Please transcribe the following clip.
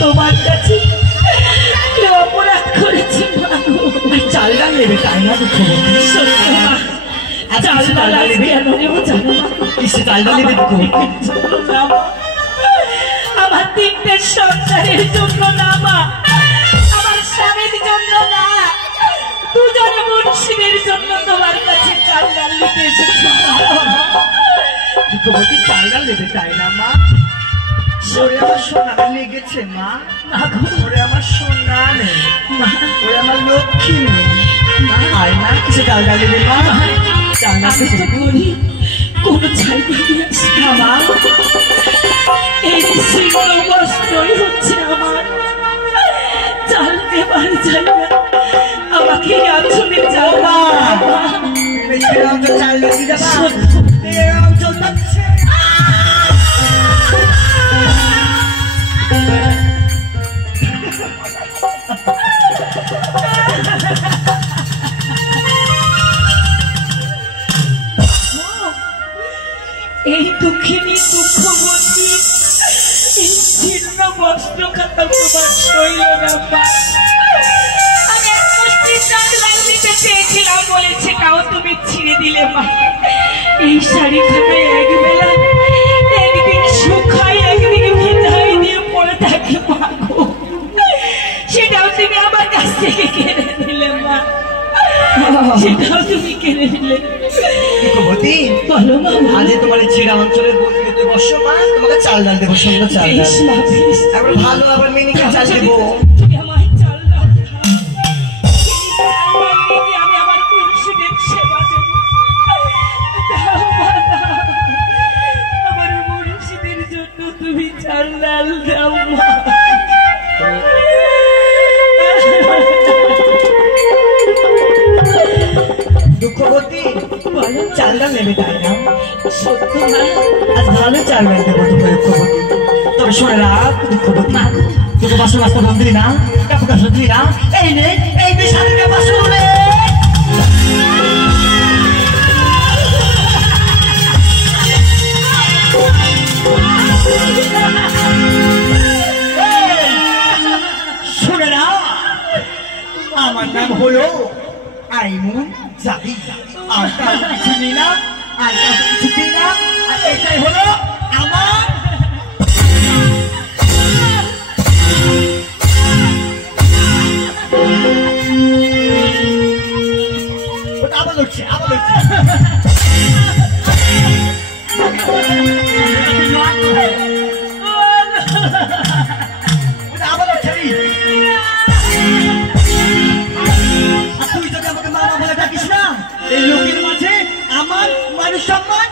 তোমার কাছে অপরাধ করে নেবে তাই না দুঃখবতী? চালডাল নেবে কেন নেবো জানো? কিসে চালডাল নেবে দুঃখবতী? আমার তিনটে সংসারের জন্য না মা, আমার স্বামীর জন্য না, দুজনে মুন্সিদের জন্য তোমার কাছে চালডাল নিতে এসেছি। দুঃখবতী চালডাল নেবে তাই না মা? ওরে আমার সোনা লেগেছে মা, ওরে আমার সোনা নেই, ওরে আমার লক্ষ্মী নেই। আয় মা কিছু চালডাল নেবে মা। কোনো ছাইটা মা এই শীঘ্র কষ্টই হচ্ছে আমার, চালতে পারি চাই না, আমাকে আঁচলে চাও না। চাল দিয়ে যাবা এই দুঃখিনী দুঃখবতী এই ছিন্ন বস্ত্র খাতা তোমার শৈল ব্যাপার। আমি এক মুষ্টি চাল দিতে চেয়েছিলাম বলেছে, তাও তুমি ছিঁড়ে দিলে মা। এই শাড়ি খাতায় এক বেলা একদিন শুকাই একদিন ভিজাই দিয়ে পড়ে থাকে মা গো, সেটাও তুমি আমার কাছ থেকে কেড়ে দিলে মা, সেটাও তুমি কেড়ে দিলে। বলো মা, আজ তোমার ছিড়া অঞ্চলের বন্ধুতে বসো মা, তোমাকে চাল ডাল দেবো, সুন্দর চাল একবার ভালো আবার মেনিকে চাল দেবো। তুমি আমায় চাল দাও, আমি আমার মুর্শিদের সেবা দেবো। আমার মুর্শিদের জন্য তুমি চাল ডাল দাও মা। দুঃখবতী চাল ডাল নেবে তাই না? সত্য না, আজ ভালো চাল ডাল দেবো তোকে দুঃখবতী। তবে শোনে রাখ দুঃখবতী, তোকে বাসন বাসন রং দিলি না, কাপড় কাপড় দিলি না, এই নে এই বিশালকে বাসন রে। শোনে না, আমার নাম হলো আইমুন জাহি, আর কাউকে কিছু নিই না, আর কাউকে কিছু দিই না, আর এটাই হলো আমার আবার হচ্ছে আবার হচ্ছে আবার হচ্ছে। তুই যদি আমাকে মামা বলে ডাকিস না, এই লোকের মাঝে আমার মানুষ সম্মান